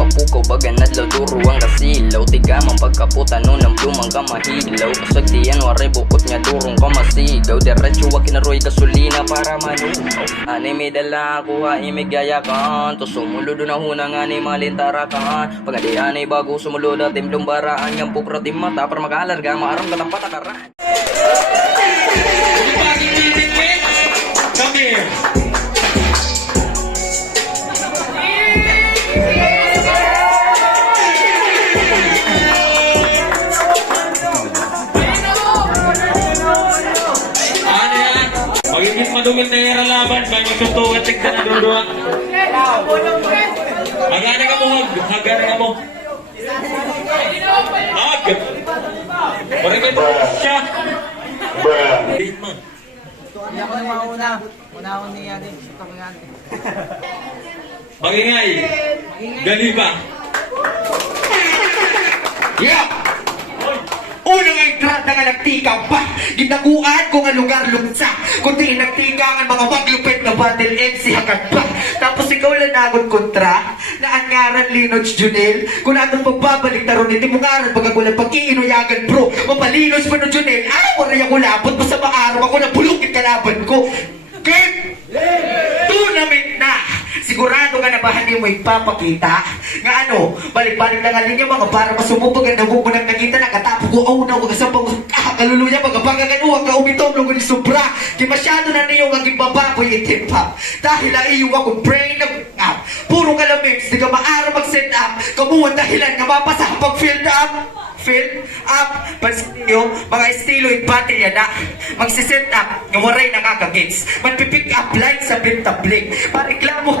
papukaw baga nadlaw duro ang kasilaw. Tigamang pagkaputan nun ang plumang kamahilaw. Kasagdiyan waray bukot nga durong kamasigaw. Diretso wag kinaroy gasolina para manunaw. Ani may dala kuha imigayakan. To sumulod na hunang ani malintarakan. Pagadian ay bago sumulod at timplong baraan. Yang pukrat di mata para mag-alarga maarang katampat akaran. Come here. Magiging madugol na yung laban. Kaya magtutuwat tignan na dudua. Hagana ka mo, hagana ka mo. Hag! Parang ito siya. Date mo. Hindi ako na mauna. Una-una niya din. Magingay. Gali pa. Yeah! Unang ay trata nga nagtikaw pa. Ginaguan ko nga lugar lungsa. Kundi nagtikaw nga mga maglupit na battle MC hakat pa. Tapos ikaw lang nagon kontra. Na ang ngaran Linods Junel. Kung atong pagbabalik na ron, hindi mo ngaran pagkagulang pag-iinuyagan bro. Mapalinos pa no Junel. Wala yung kulapot mo sa maaraw. Ako na bulukit kalaban ko. Kaya tournament na. Sigurado ka na ba hindi mo ipapakita? Nga ano, balik-balik na nga linya mga para masumubog ang nabumunang nakita. Nakatapo ko, na huwag sa kaluluya. Pagkapagagan huwag ka umitom, lugo ni sobra. Di masyado na niyo ang ibababoy itim pa. Dahil na iyo akong brain na puro kalamix, di ka maara mag-set up. Kamuhan dahilan nga mapasa pag-field up. Fill up, pansin niyo, mga estilo at baterya na magsiset up, ng waray nakakagits. Magpipick up line sa bintabling. Pareklamo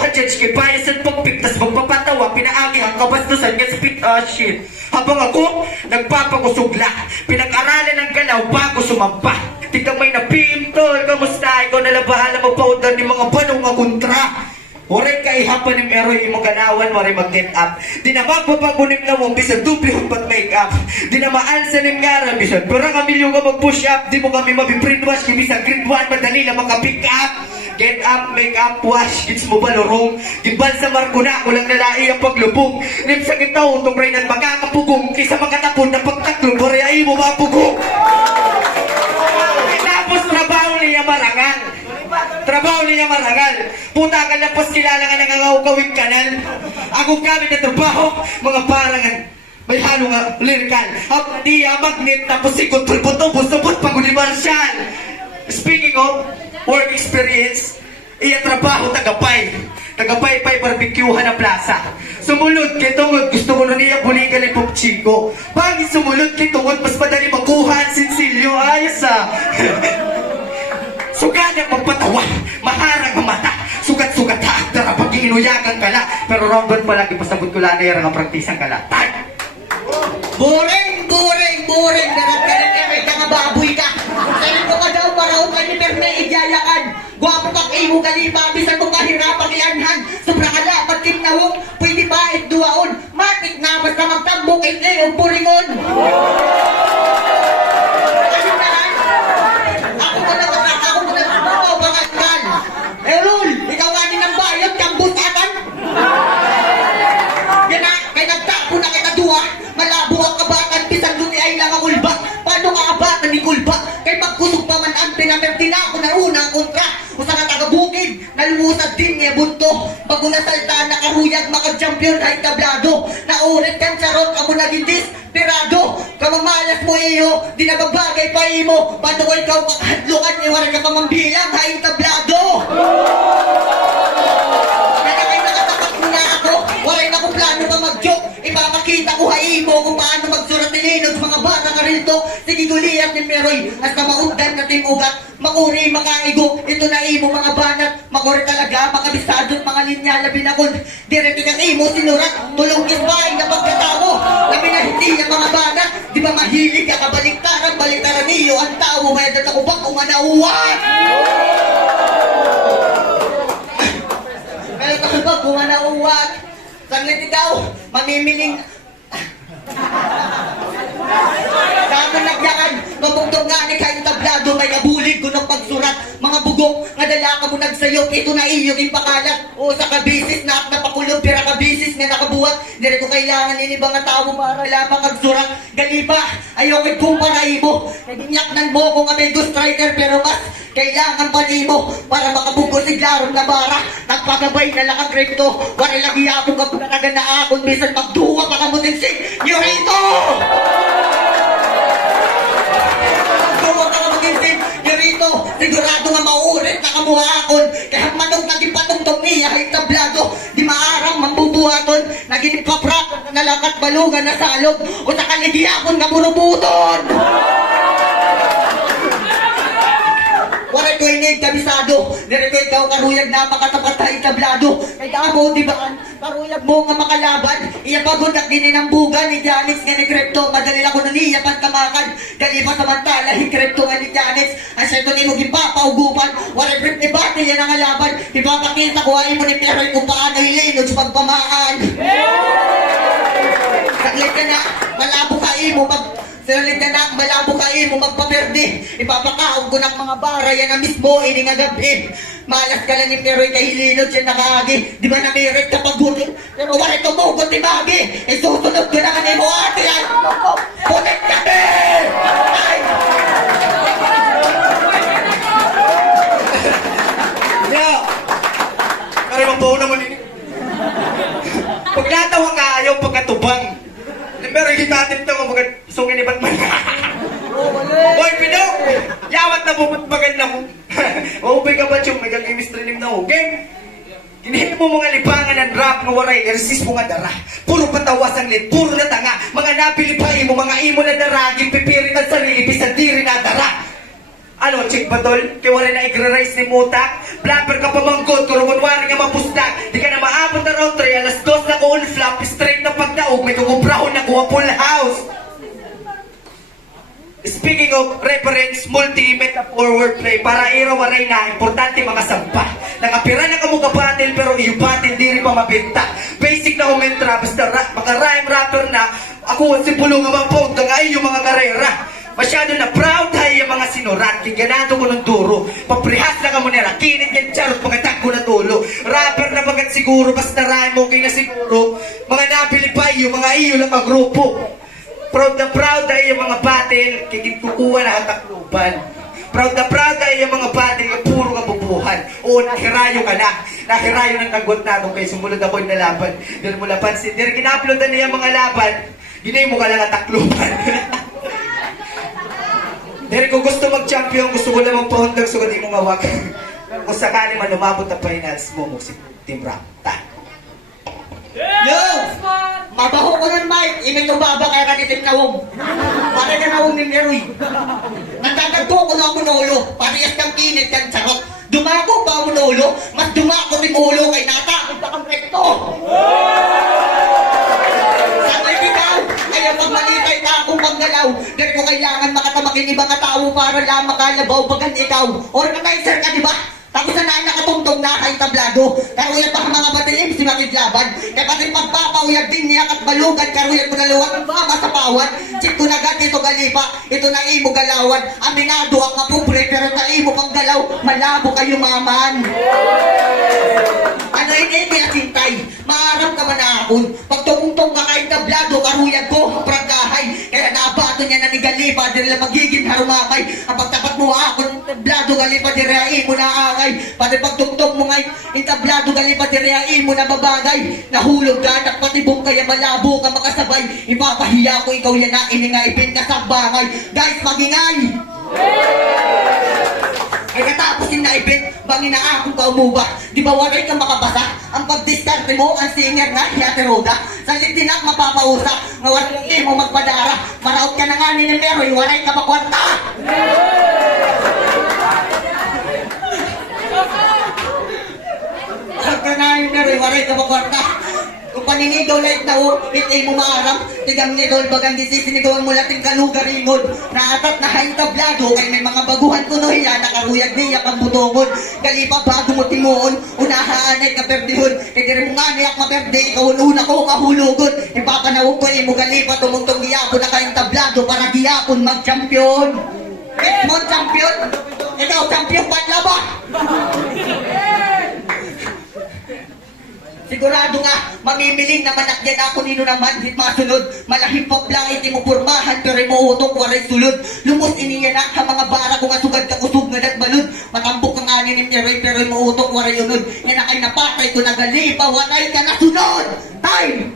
ha judge, kay bayasan pagpiktas, magpapatawa, pinaagi ang kabastusan niya spit shit. Habang ako, nagpapakusugla, pinag-aralan ng galaw bago sumampa. Tignan may napim, tol, kamusta? Ikaw nalabahala magpaundan ng mga banong nga kontra. Waray kaihapan ng eroy imong ganawan, waray mag-net up. Di na magpapagunim na mo, bisan dupli hong pag-make up. Di na maalsa ng ngara, bisan pero kamilyo ka mag-push up. Di mo kami mabiprintwash, kibisa grade 1, madali na maka-pick up. Get up, make up, wash, gits mo balorong. Gibal sa marko na, walang nalai ang paglubog. Nim sa kitaw, itong rin at makakapugong. Kisa makatapon na pagtaklong, waray ay mo mapugong. Tapos trabaho niya marangal. Trabaho niya marangal. Puta ka na pas kilala ka nangangawagawing kanal. Ako gamit na trabaho, mga parangan. May halo nga lirikal. Ang diya magnet tapos ikot tulpo-tulpo sabot pag-universal. Speaking of work experience, iya trabaho tagapay. Tagapay-pay barbecuehan na plaza. Sumulod kay tungod, gusto ko na niya buligan ni Pop Chico. Pagin sumulod kay tungod, mas madali makuha ang sinsilyo. Ayos Sugat ang magpatawa, maharang ang mata, sugat-sugat ha, dara pag-iinuyagan ka la. Pero rongon palagi pasabot ko lang na yung praktisang ka la. Boring! Darat ka rin kaya ka nga baboy ka. Sayin ko ka daw para ka ni Perne igyayakan. Guwapo kang imo kalipa, bisan mo kahirapang ianhan. Sobra ka la, pagkim na huwag, pwede ba duwaon. Matik na, basta magtambok, o puringon. Rul, ikaw ganin ng bayot, kang busatan. Yan na, kay nagtapo na kay kadua, malabo ang kabatan, pisang duni ay lang ang ulba. Paano ka kabatan ni kulba? Kay magkusog pa man ang pinamertina ako na unang kontra. Usa ka taga-bukid, nalumusad din niya bunto. Bago nasalta, nakaruyag, makag-champion, ay tablado. Naurit kang charot, ako naging desperado. Kamamalas mo iyo, di nababagay pa imo. Paano ko ikaw makahadlungan, iwaran ka pamambilang, ay tablado. Kaya nakatapat mo na ako, waray na kong plano pa mag-joke. Ipapakita ko haimo kung paano magsurat ni Linod mga bata ka rito. Sige guliyat ni Meroy, at kamaundan na timugat. Makuri, makaigo, ito na imo mga banat. Makuri talaga, makabisado mga linya, labi na kung direct ka imo sinurat. Tulong kisbay na pagkatao, labi na hindi niya mga banat. Di ba mahilig ka baliktaran niyo ang tao, may adat ako ba kung manauwan? Kaya ka ba kung manauwan? Saglit ikaw, mamimiling. Tama nagyakan, mabugtong nga ni kayong tablado, may kabulig ko ng pagsurat. Mga bugok, nga dala ka mo nagsayok, ito na iyo yung pakalat. O sa kabisis na napakulong, pira kabisis. magduwat. Dire ko kailangan inibang nga tao para lamang agsurat. Galipa, ayaw kay kumparay mo. Naginyaknan mo kung kami Ghost Rider pero mas kailangan pa mo para makabugos si Glarong na bara. Nagpagabay na lang ang kripto. Wala lagi akong kapag na akong bisan magduwa pa kamutin si Yorito! Magduwa pa kamutin si Yorito! Sigurado nga mauulit na kamuhakon. Kaya manong naging patungtong niya ay tablado. Di maarang mambubuhaton. Naging paprak na lakat balugan na salog. O sa kaligiyakon nga bunubuton. Waray ko inig kabisado. Dirito ikaw karuyag na makatapat na itablado. Kay damo di ba karuyag mo nga makalaban. Iya pagod at gininambugan ni Janix nga ni Crypto. Madali lang ko na niya pantamakan. Kalipa samantala hi Crypto nga ni Janix. Ang siyento ni mo gipapaugupan. Waray grip ni Bati yan ang alaban. Ipapakita ko ay mo ni Peroy kung paano ilinod sa pagpamaan. Saglit ka na, malabo ka mo Sinalit ka na, malabo ka mo magpaperde. Ipapakaon ko ng mga bara, yan na mismo, ini nga gabi. Malas ka lang ni Peroy kay Hilinod siya nakaagi. Di ba namirit ka pagutin? Pero wala tumugot ni Magi. Isusunod ko na ka mo ate. Ay, pulit ka din! Ay! Yeah! Karimang buo naman ini. Pag natawa nga ayaw pagkatubang. Pero hitatip na mga sungin ni Batman. Boy, Pinok! Yawat na bubutbagan na mo. Maubay ka ba yung may chemistry nim na ho? Game! Ginihin mo mga libangan ng rap ng waray, resist mo nga dara. Puro patawasan lit, puro na tanga. Mga napilipay mo, mga imo na dara. Gipipirit at sarili, bisan di rin na dara. Ano, check ba tol? Kaya wala na igra-rice ni Mutak? Blapper ka pa manggod, kurumunwari ka mapustak. Di ka na maabot na round 3, alas 2 na ko on-flap. Straight na pagdaog, may kukubrahon na kuha full house. Speaking of reference, multi-metaphor wordplay, para iraw-aray na, importante mga sampa. Nakapira na ka mo kabatil, pero iyo batil, di rin pa mabinta. Basic na umentra, basta maka-rhyme rapper na, ako si Pulong nga mapog, nga iyo mga karera. Masyado na proud tayo yung mga sinurat. Ganado ko ng duro. Paprihas na ka mo nila. Kinit yung charot, pagkatak ko na tulo. Rapper na bagat siguro, basta rhyme okay na siguro. Mga nabilipay, yung mga iyo lang grupo. Proud tayo yung mga battle. Kikikukuha na ang takluban. Proud tayo yung mga battle, yung puro kabubuhan. Oo, nahirayo ka na. Nahirayo ng tagot na kung kayo sumunod ako yung nalaban. Doon mo napansin. Dahil kina-uploadan niya mga laban, ginay mo ka lang ang takluban. Dahil kung gusto mag-champion, gusto mo lang magpahundang so hindi mo ngawag. Pero kung sakali man umabot ang finals mo, si Team Rapta. Yo! Mabaho ko ng mic, imit ang baba kaya ka ni Tim Nawong. Para ka Nawong ni Meroy. Nagdagagpo ko na ang ulo, parehas kang kinit kang charot. Dumako pa ang ulo, mas dumako rin ulo kay natakot pa kang rekto. Sabay bitaw, kaya pag malitay ka akong panggalaw, dahil ko kailangan makatamakin ibang tao para lang makalabaw bagan ikaw. Organizer ka, di ba? Tapos na nakatungtong na kay tablado. Karuyag pa mga batilim si makidlaban. Kaya pati pagpapauyag din niya at balugan. Karuyag mo naluwag ang mama sa pawan. Chik ko nagad ito galipa. Ito na imo galawan. Aminado ang kapubre pero na imo pang galaw. Malabo kayo maman. Ano ini kaya sintay? Maarap ka man akon. Pag tumungtong ka kay tablado, karuyag ko ang prangkahay. Kaya nabato niya na ni galipa. Dila magiging harumakay. Ang pagtapat mo akon, tablado galipa direai mo na angay. Pati pagtugtog mo ngay, intablado gali pati reain mo na babagay. Nahulog ka, nakpatibong kaya malabo ka makasabay. Ipapahiya ko ikaw yan na iningay, pinasabangay. Guys, magingay! Ay katapos yung naibig, bangin na akong kaumuba. Di ba waray kang makabasa? Ang pag-discarte mo, ang singer na Yateroda. Sa litinak mapapausa, nga waray mo magpadara. Maraot ka na nga ni Meroy, waray ka makwarta! Pagkanahin na rin, waray ka makwarta. Kung paninigaw like na ho, itay mo maaram. Tigam ni Dol bagang disisinigawan mo lating kalugaringod. Naatat na haing tablado, kay may mga baguhan ko no hiya, nakaruyag niya kang butongod. Kalipa bago mo timuon, unahaanay ka perdihon. Kaya rin mo nga niyak maperde, ikaw una ko kahulugon. Ipapanawag ko mo kalipa, tumungtong giyapon na kayong tablado para giyapon mag-champion. Edmond champion, ikaw champion pa laba. Sigurado nga, mamimiling naman at yan ako nino naman, hit masunod. Malahim pa lang iti mo purmahan, pero imuutok, waray sulod. Lumos iniya na, ang mga bara ko nga sugad ka kusog na balud. Matambok ang ani ni Meroy, pero imuutok, waray unod. Yan na kay napatay ko nagali, pawanay ka na sunod! Time!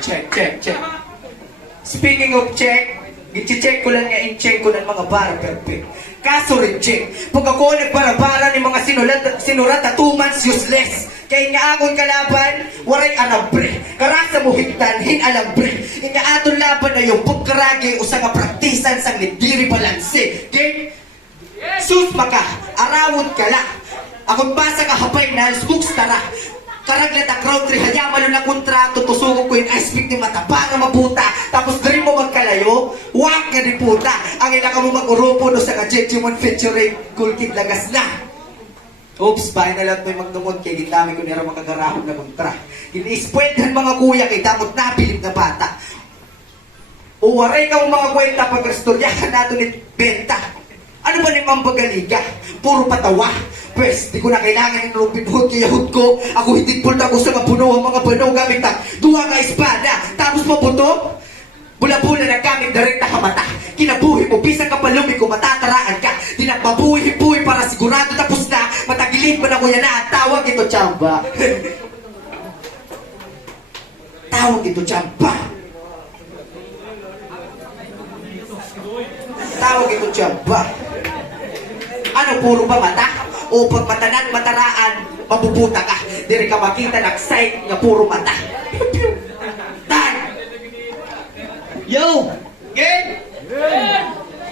Check. Speaking of check, i-check ko lang nga in-check ko ng mga bara perfect. Kaso reject. Pag ako nagbara-bara ng mga sinurat at 2 months useless. Kaya nga akong kalaban, waray alambre. Karasa mo higtanhin alambre. Nga aton laban na yung pagkaragi o sa nga praktisan sang nidiri balanse. Okay? Sus maka, arawon ka la. Akong basa ka hapay na spooks tara. Karaglat ang crowd tree, hayamalo na kontrato, tusuko ko yung aspect ni mata para mabuta. Tapos dari mo magkalayo, wak nga di puta. Ang ina ka mo mag-urupo no sa ka-Jejimon featuring Cool Kid Lagas na. Oops, bahay na lang ito'y magdungod kay gitami ko nira makagarahon na kontra. Ini-spoilhan mga kuya kay damot nabilib na bata. Uwaray ka mga kwenta pag-restoryahan nato ni benta. Ano ba ni Mambagaliga? Puro patawa. Pwes, di ko na kailangan ng Robin Hood kaya hood ko. Ako hindi po na ako sa mapuno ang mga banaw gamit na duha nga espada. Tapos maputo, bula-bula na gamit direct na kamata. Kinabuhi mo, bisang kapalumi ko, matataraan ka. Di na mabuhi-buhi para sigurado tapos na. Matagilid pa na kuya na at tawag ito tsamba. Tawag ito tsamba. Tawag ito tsamba. Ano, puro ba mata? O pag matanan, mataraan, mabubuta ka. Di ka makita ng sight nga puro mata. Tan! Yo! Game!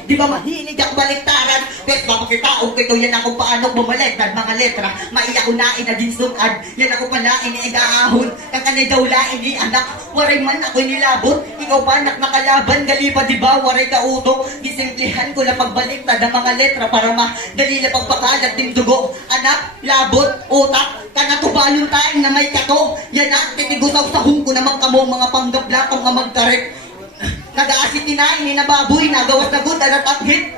Di ba mahinig ang baliktaran? Pes, mapakitaog ko ito yan ako paano bumaliktad mga letra. Maiyak ko na inadinsukad. Yan ako pala iniigahon. Kang kanay daw lain ni anak. Waray man ako nilabot. Ikaw pa anak nakalaban. Gali pa diba? Waray ka utok. Gisimplihan ko lang pagbaliktad ang mga letra para madali na pagpakalat din dugo. Anak, labot, utak. Kanatubalong tayo na may kato. Yan na, titigusaw sa hung ko naman kamo mga panggablakang nga magkarek. Nag-aasit ni nain, nababoy, nagawas na good, alat at hit.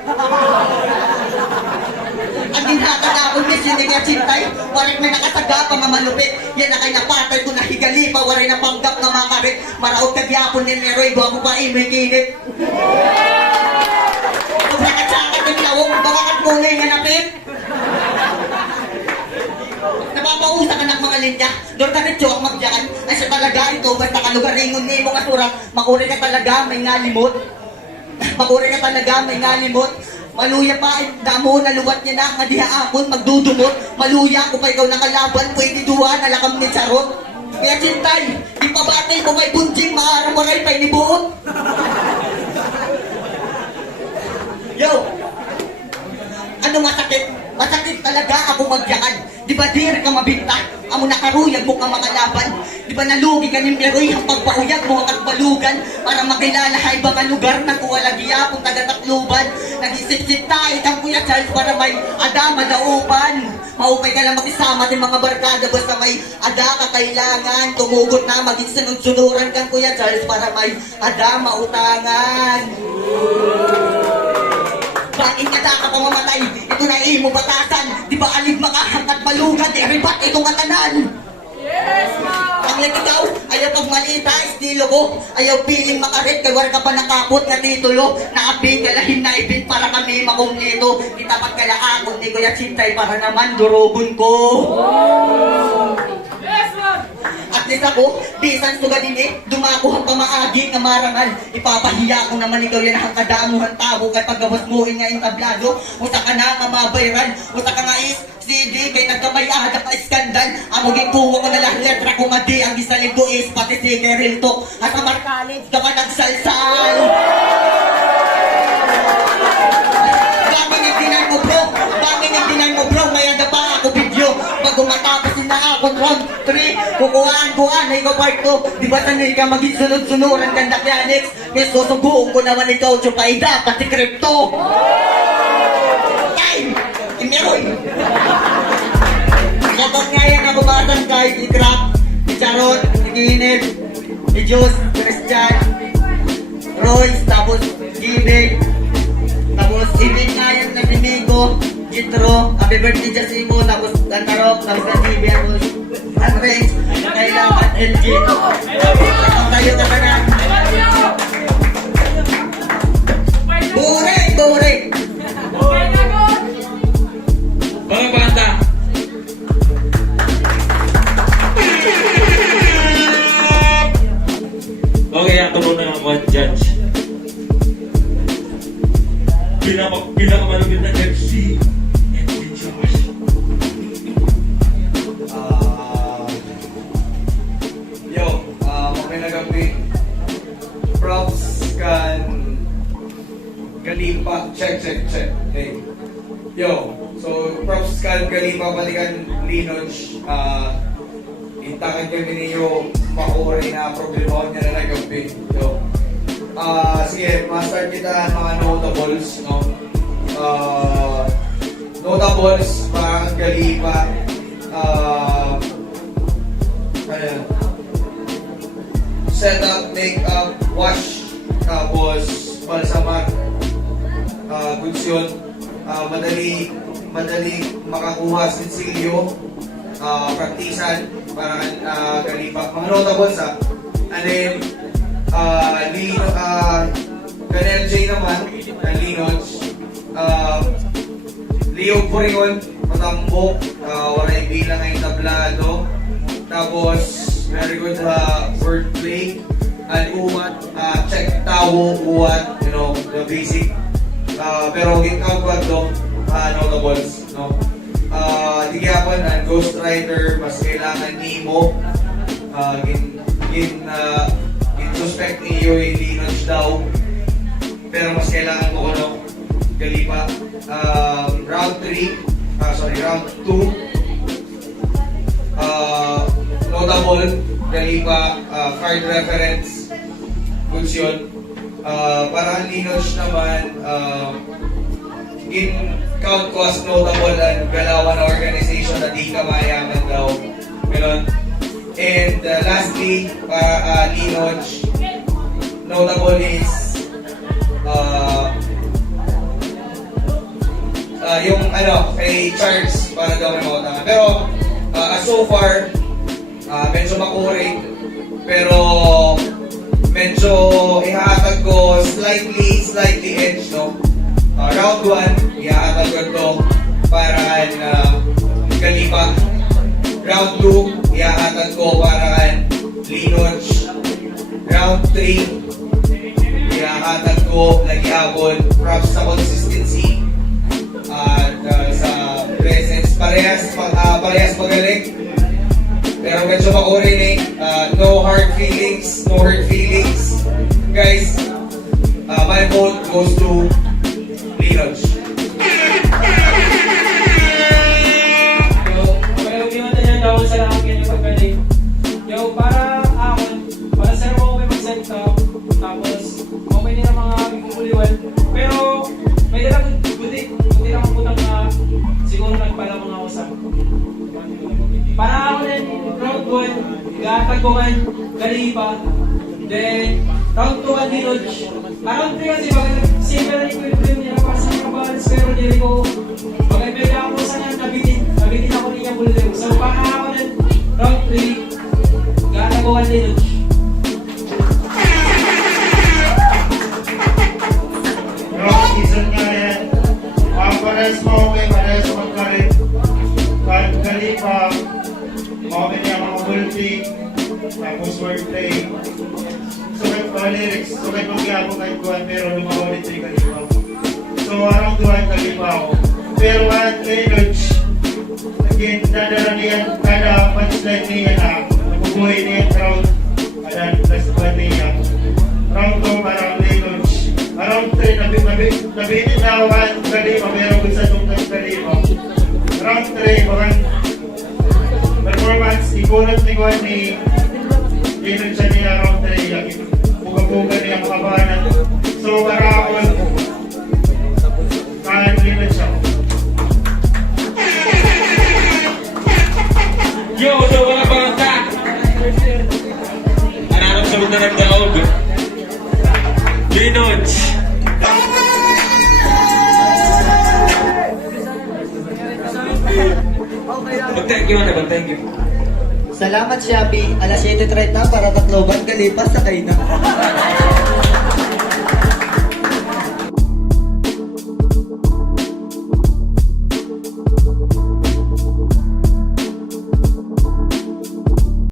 Ang dinhatag akong miss, hindi kaya sintay. Warik may nakasaga pa mamalupit. Yan na kay napatay ko na higali pa. Waray na panggap na makarit. Maraot kagyapon ni Meroy, bago pa may kinit. Kung nakasakat yung lawong, bakakat muna yung hanapin. Napapausa ka ng mga linya. Doon ka rin ang magdiyan. Ay siya talaga ito. Basta kalugaringon ni mo kasura. Makuri ka talaga, may ngalimot. Makuri ka talaga, may ngalimot. Maluya pa, damo na luwat niya na. Nga diha akon, magdudumot. Maluya ko pa ikaw nakalaban. Pwede duwa, nalakam ni Charot. Kaya cintay, di pa batay ko may bunjing. Maaramuray pa inibuot. Yo! Ano masakit? Masakit talaga ako magyakan. Di ba dir ka mabinta? Amo nakaruyag mo ka mga laban. Di ba nalugi ka ni Meroy ang pagpauyag mo ang balugan para makilala ha ibang lugar na kuwalagiya kung taga-Tacloban. Nag-isip-sip tayo kang Kuya Charles para may adama daupan. Maupay ka lang makisama din mga barkada basta may ada ka kailangan. Tumugot na maging sunod-sunuran kang Kuya Charles para may adama utangan. Bakit nga ka pamamatay? Ito na imo batasan. Di ba alig makahangkat balugan? Ribat itong katanan. Yes, ma'am! Ang ikaw, ayaw pag malita, estilo ko. Ayaw piling makarit, kawar ka pa nakapot na titulo. Naapin kalahin na ipin para kami makumplito. Itapat kalaakon ni Kuya Cintay para naman durogon ko. Yes, ma'am! At least ako, bisan sugad ini, dumakuhan pa maagi nga marangal. Ipapahiya ko naman ikaw yan ang kadamuhan tao kay paggawas mo nga yung tablado. Usa ka na nga mabayran, usa ka nga is CD kay nagkamay-ada ka iskandal. Amugin kuha ko na lang letra ko nga di ang gisalin ko is pati si Keril to. At sa College ka pa nagsalsal. Bangin yung dinan mo bro, bangin yung dinan mo bro, ngayon na pa ako video. Pag umatapos na ako round 3, kukuhaan, ikaw part 2. Di ba sanay ka maging sunod-sunuran kang Dakyanix? May susubuong ko naman ikaw, Chupaida, pati Crypto. Time! Imeroy! Kapag ngayon ako batang kahit i-crack, si Charot, si Kinit, si Diyos, Christian, Royce, tapos Gibig, tapos ibig ngayon na si Migo, Jitro, happy birthday Jasimo, tapos Antarok, tapos Kanibi, tapos Andres, kailangan LG. Tayo ka na. Bure, bure. Mga panganta. Okay, tulong na ako, judge. Pinakamalugit na MC. MC Josh. Magandang gabi. Props kan Kalipa. Check. Hey. Yo, so props kan Kalipa balikan Linoj. Intakan kami ninyo makuri na problema niya na nagabi. Yo. Sige, ma-start kita mga notables, no? Notables, parang Kalipa. Ayan. Setup, make-up, wash, tapos balsamar, goods yun. Madali makakuha sinsilyo, praktisan, parang Kalipa. Mga notables and then, Kanel J naman, ng Linoj, Leo Puringon, matambok, waray bilang ay tablado, tapos, very good wordplay, and uwat, check tawo, uwat, you know, the basic, pero gin-count ko ito, notables, no? Tigyapon, and ghostwriter, mas kailangan nimo, suspect niyo yung Linoj daw, pero mas kailangan mo ano, Kalipa. Round 2, notable, Kalipa, card reference, goods yun. Para ang Linoj naman, in count ko as notable and galawan na organization na di ka mayaman daw. Ganon. And lastly, para Linoj, notable is yung ano, kay Charles para daw may mga tama. Pero so far, medyo makuring, pero medyo ihahatag ko slightly edge, no? Round 1, ihahatag ko ito para Kalipa. Round 2, ihahatag ko para Linoj. Round 3, ihahatag ko nagyabon. Props sa consistency at sa presence. Parehas magaling. Pero medyo makurinig. No hard feelings. No hurt feelings. Guys, my vote goes to Linoj. Dahil sa lahat ganyan paggaling. Yo, para ako, para sa mo may mag-set up, tapos may din ang mga kukuliwan. Pero may dalang buti lang ang putang na siguro nagpalamang ako sa. Para ako din, round 1, gatagpungan, Kalipa. Then, round 2 ang Linoj. Round 3 kasi bagay simple na equilibrium niya para sa mga balance, pero hindi ko bagay pwede ako sana nabitin ako niya buliw. So, para ako din, round 3, gatagpungan Linoj. Season nga yan. Parehas mo okay, parehas magkarit. Kalipa, okay niya mga multi, tapos wordplay. So may lyrics, so may pag-iabot kahit kuhan, pero lumawalid si Kalipa. So around kuhan Kalipa ako. Pero at Linoj, again, dadala niyan, kada punchline niya na, nabubuhay niya crowd, kada plus 1 niya. Round 2 parang Linoj. Around 3, nabitin na ako ang Kalipa, pero gusto itong Kalipa. Round 3, parang performance, ikunot ni Kuhan ni Linoj siya niya round 3, yung buga-buga niya makabanan. So, para ako, kahan Linoj siya. Yo, so mga panganta. Ananap sa mga nagdaog. Linoj. Salamat, Shopee. Alas 7:30 para Tacloban, Kalipas, sakay na.